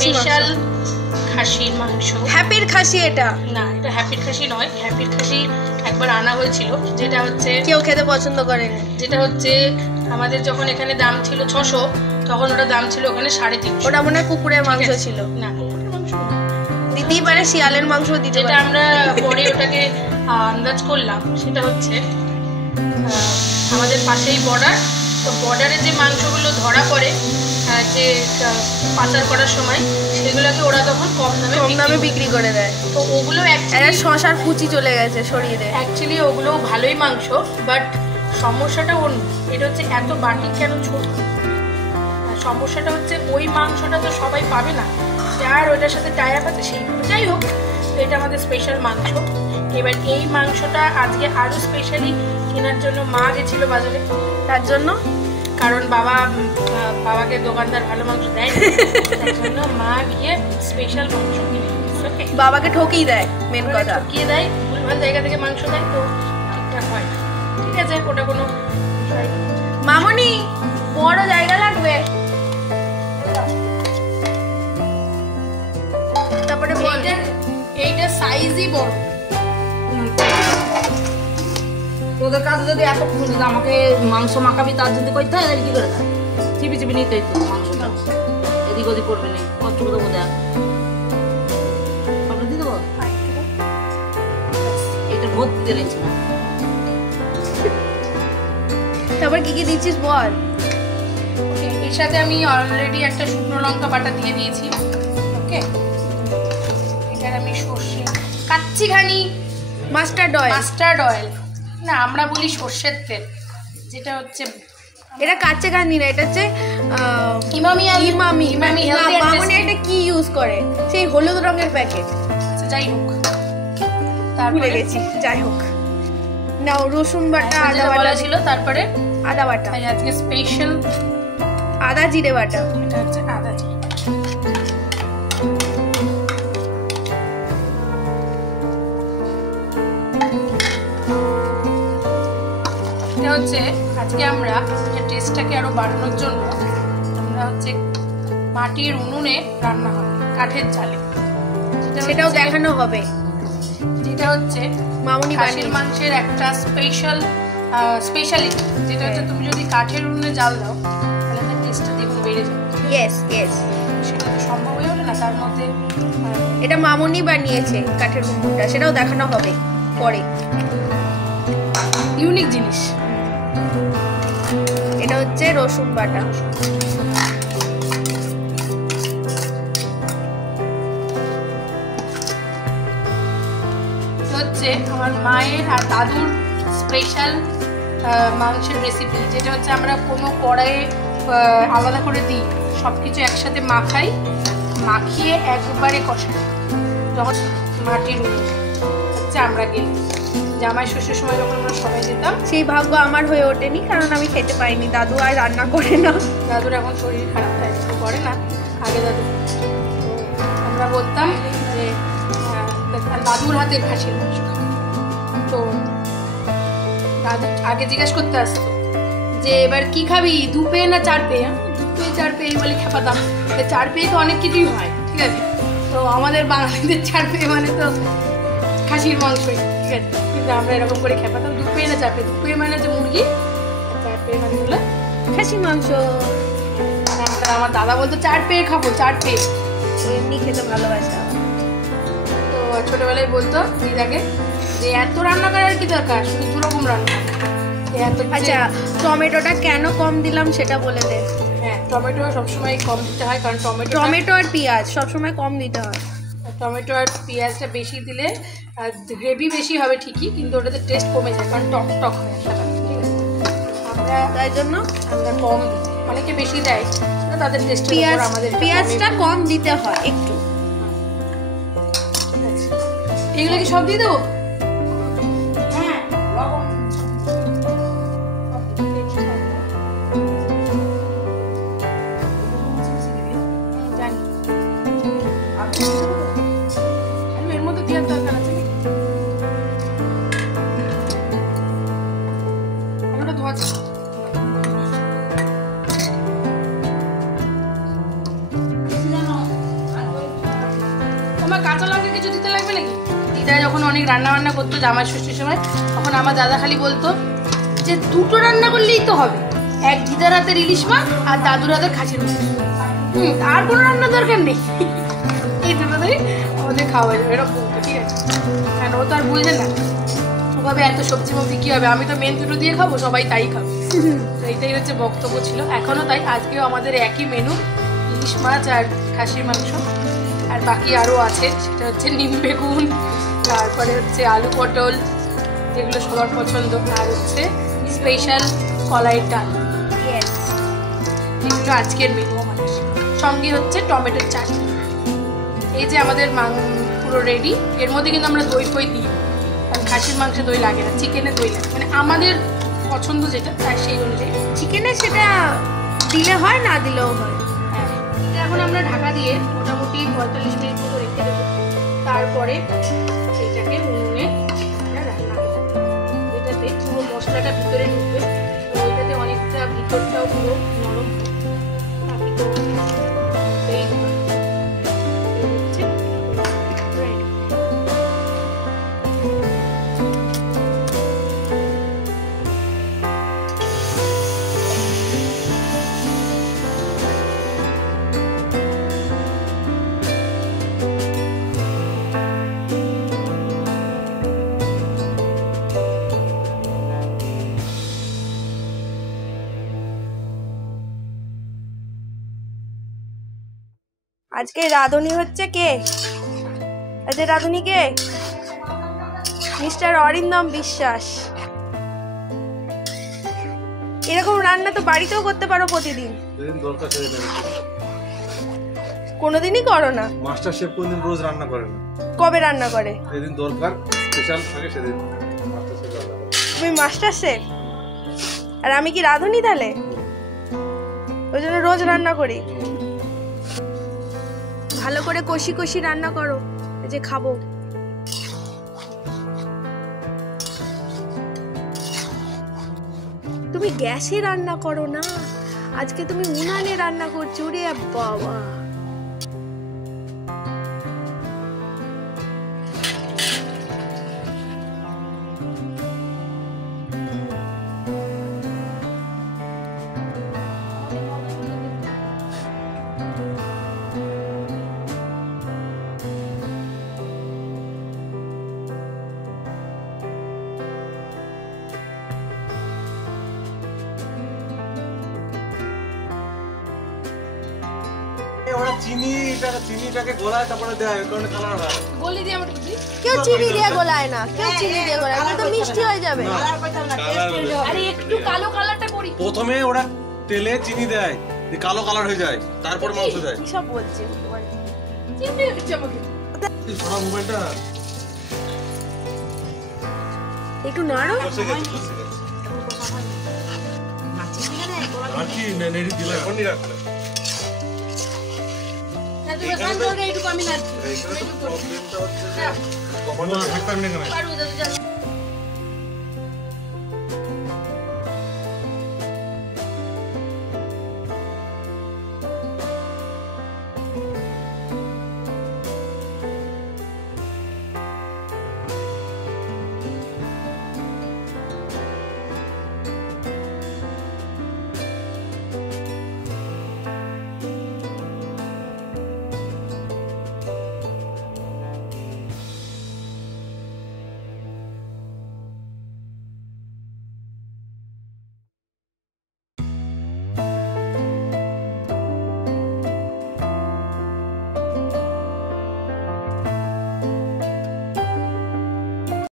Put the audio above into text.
Special খাসির মাংস। হ্যাপির খাসি এটা না, এটা হ্যাপির খাসি নয়। হ্যাপির খাসি একবার আনা হয়েছিল, যেটা হচ্ছে কেউ খেতে পছন্দ করেনি। যেটা হচ্ছে আমাদের যখন এখানে দাম ছিল 600, তখন ওটা দাম ছিল ওখানে 350। ওটা মনে হয় কুকুরের মাংস ছিল। না, কুকুরের মাংস দিতেই পারে, শিয়ালের মাংস দিতে যেটা পারে। আমরা পরে ওটাকে আন্দাজ করলাম, সেটা হচ্ছে আমাদের পাশেই বর্ডার, তো বর্ডারে যে মাংসগুলো ধরা পড়ে যে পাচার করার সময়, সেগুলোকে ওরা তখন কম দামে বিক্রি করে দেয়। তো ওগুলো শশার কুচি চলে গেছে, সরিয়ে দেয়। অ্যাকচুয়ালি ওগুলো ভালোই মাংস, বাট সমস্যাটা অন্য। এটা হচ্ছে এত বাটি কেন ছোট, সমস্যাটা হচ্ছে ওই মাংসটা তো সবাই পাবে না, যার ওইটার সাথে টাই আপ আছে সেই। যাই হোক, এটা আমাদের স্পেশাল মাংস। এবার এই মাংসটা আজকে আরও স্পেশালি কেনার জন্য মা গেছিল বাজারে। তার জন্য, কারণ বাবাকে দোকানদার ভালো মাংস দেয়, তার জন্য মা গিয়ে স্পেশাল মাংস কিনে। বাবাকে ঠকিয়ে দেয়, মেন কথা ঠকিয়ে দেয়, ভুলভাল জায়গা থেকে মাংস দেয়, তো ঠিকঠাক হয় না। ঠিক আছে, ওটা কোনো মামনি বড় জায়গা লাগবে। তারপরে এইটা সাইজই বড়। তোদের কাছে যদি এত আমাকে মাংস মাখাবি, তার যদি করতে হয় তাহলে কি করে থাকে, চিপি চিপি নিতে হইতো মাংসটা, এদিক ওদিক করবে নেই, কষ্ট করে দেবো। দেখ সবটা দিয়ে দেবো, এটা ভর্তি দিয়ে রয়েছে না। তারপর কি কি দিচ্ছিস বল। এর সাথে আমি অলরেডি একটা শুকনো লঙ্কা বাটা দিয়ে দিয়েছি। ওকে, এটার আমি সর্ষে কাচ্চি খানি, মাস্টার্ড অয়েল না, আমরা বলি সর্ষের তেল, যেটা হচ্ছে এটা কাচ্চে খানি না, এটা হচ্ছে ইমামি। মামনি এটা কি ইউজ করে, সেই হলুদ রঙের প্যাকেট। আচ্ছা, যাই হোক, ভুলে গেছি। যাই হোক, নাও রসুন বাটা, আদা বাটা ছিল, তারপরে আদা বাটা, আজকে স্পেশাল আদা জিরে বাটা। এটা হচ্ছে আদা জিরে। এটা হচ্ছে আজকে আমরা টেস্টটাকে আরো বাড়ানোর জন্য আমরা হচ্ছে মাটির উনুনে রান্না হবে, কাঠের জালে, সেটাও দেখানো হবে। যেটা হচ্ছে মামনি খাসির মাংসের একটা স্পেশালিটি, যেটা হচ্ছে তুমি যদি কাঠের উনুনে জাল দাও তাহলে তার টেস্টটা দেখুন বেড়ে যাবে। ইয়েস, সেটা তো সম্ভব হয়ে ওঠে না, তার মধ্যে এটা মামনি বানিয়েছে কাঠের উনুনটা, সেটাও দেখানো হবে পরে। ইউনিক জিনিস। এটা হচ্ছে রসুন বাটা, হচ্ছে আমার মায়ের আর দাদুর স্পেশাল মাংসের রেসিপি, যেটা হচ্ছে আমরা কোনো কড়াইয়ে আলাদা করে দিই, সব কিছু একসাথে মাখিয়ে একবারে কষাই। যখন মাটির হচ্ছে আমরা গেলে জামাই ষষ্ঠীর সময় যখন আমরা সবাই যেতাম, সেই ভাগ্য আমার হয়ে ওঠেনি, কারণ আমি খেতে পাইনি। দাদু আর রান্না করে না, দাদুর এখন শরীর খারাপ, তাই করে না। আগে দাদু, আমরা বলতাম যে দাদুর হাতের খাসির মাংস। তো দাদু আগে জিজ্ঞেস করতে আসতো যে এবার কি খাবি, 2 পেয়ে না 4 পেয়ে? 2 পেয়ে 4 পেয়ে বলে খেপাতাম। 4 পেয়ে তো অনেক কিছুই হয়, ঠিক আছে। তো আমাদের বাঙালিদের 4 পেয়ে মানে তো খাসির মাংসই, ঠিক আছে। কিন্তু আমরা এরকম করে খেপাতাম, 2 পেয়ে না 4 পেয়ে। 2 পেয়ে মানে হচ্ছে মুরগি, 4 পেয়ে মানে হলো খাসির মাংস। আমার দাদা বলতো 4 পেয়ে খাবো, 4 পেয়ে। এমনি খেতে ভালোবাসে। তো ছোটবেলায় বলতো দিদাকে যে এত রান্না করার কি দরকার, শুধু 2 রকম রান্না। আচ্ছা, টমেটোটা কেন কম দিলাম সেটা বলে দে। হ্যাঁ, টমেটো সবসময় কম দিতে হয়, কারণ টমেটো আর পেঁয়াজ সবসময় কম দিতে হয়। টমেটো আর পেঁয়াজটা বেশি দিলে গ্রেভি বেশি হবে ঠিকই, কিন্তু ওটাতে টেস্ট কমে যায়, কারণ টক টক হয়, ঠিক আছে। আমরা তাই জন্য আমরা কম দিই, অনেকে বেশি দেয়, তাদের টেস্ট। পেঁয়াজটা কম দিতে হয় একটু। এগুলো কি সব দিয়ে দেবো? এর মধ্যে দেওয়ার দরকার আছে, ওটা ধোয়া আছে। তোমার কাঁচা লঙ্কা কিছু দিতে লাগবে নাকি? দিদা যখন অনেক রান্না বান্না করতো জামাই ষষ্ঠীর সময়, তখন আমার দাদা খালি বলতো যে দুটো রান্না করলেই তো হবে, এক দিদার হাতের ইলিশ মাছ আর দাদুর হাতের খাসির মাংস, আর কোনো রান্না দরকার নেই, এই দুটোতেই আমাদের খাওয়া যাবে, এরকম বলতো। ঠিক আছে, কারণ ও তো আর বুঝে না, ওভাবে এত সবজি মবজি কী হবে, আমি তো মেন দুটো দিয়ে খাবো, সবাই তাই খাবে। এইটাই হচ্ছে বক্তব্য ছিল, এখনও তাই। আজকেও আমাদের একই মেনু, ইলিশ মাছ আর খাসির মাংস। আর বাকি আরও আছে, সেটা হচ্ছে নিম বেগুন, তারপরে হচ্ছে আলু পটল, যেগুলো সবার পছন্দ, আর হচ্ছে স্পেশাল কলাইয়ের ডাল। এগুলো আজকের মেনু আমাদের। সঙ্গে হচ্ছে টমেটোর চাটনি। এই যে আমাদের পুরো রেডি। এর মধ্যে কিন্তু আমরা দই ফই দিই, কারণ খাসির মাংসে দই লাগে না, চিকেনে দই লাগে, মানে আমাদের পছন্দ যেটা তার সেই অনুযায়ী। চিকেনে সেটা দিলে হয়, না দিলেও হয়। এটা এখন আমরা ঢাকা দিয়ে মোটামুটি 45 মিনিট মতো রেখে দেবো। তারপরে সেইটাকে উনুনে আমরা রান্না করবো, এটাতে পুরো মশলাটা ভিতরে ঢুকবে, ওইটাতে অনেকটা ভিতরটাও পুরো নরম হবে। বাকি তো এই হচ্ছে ready। আজকে রাঁধুনি হচ্ছে কে? আজকে রাঁধুনি কে? মিস্টার অরিন্দম বিশ্বাস। এরকম রান্না তো বাড়িতেও করতে পারো প্রতিদিন, কোনোদিনই করো না। মাস্টার শেফ কোনদিন রোজ রান্না করে না, কবে রান্না করে? যেদিন দরকার স্পেশাল থাকে সেদিন মাস্টার শেফ রান্না করে। তুমি মাস্টার শেফ আর আমি কি রাঁধুনি? তাহলে ওই জন্য রোজ রান্না করি। ভালো করে কষি কষি রান্না করো, যে খাবো। তুমি গ্যাসে রান্না করো না, আজকে তুমি উনানে রান্না করছো। রে বাবা, ওরা চিনিটাকে গলায় তারপরে দেয়, ওই কারণে কালার হয়। বলি দিয়ে আমাকে বুঝি। কেউ চিনি দিয়ে গোলায় না, কেউ চিনি দিয়ে গোলায় না, তো মিষ্টি হয়ে যাবে। আরে একটু কালো কালারটা করি। প্রথমে ওরা তেলে চিনি দেয়, দিয়ে কালো কালার হয়ে যায়, তারপর মাংস দেয়। কি সব বলছে? চিনি দিচ্ছে আমাকে। এই সোনা মোবাইলটা একটু নাড়ো। বসে গেছে, বসে গেছে। আর কি নেড়ি দিলে এখনই রাখলে। তুমি শান্ত হয়ে এইটুকু আমি নাড়ছি। এইখানে তো প্রবলেমটা হচ্ছে যে কখনো থাকতাম না কেন। পারবো দাদা।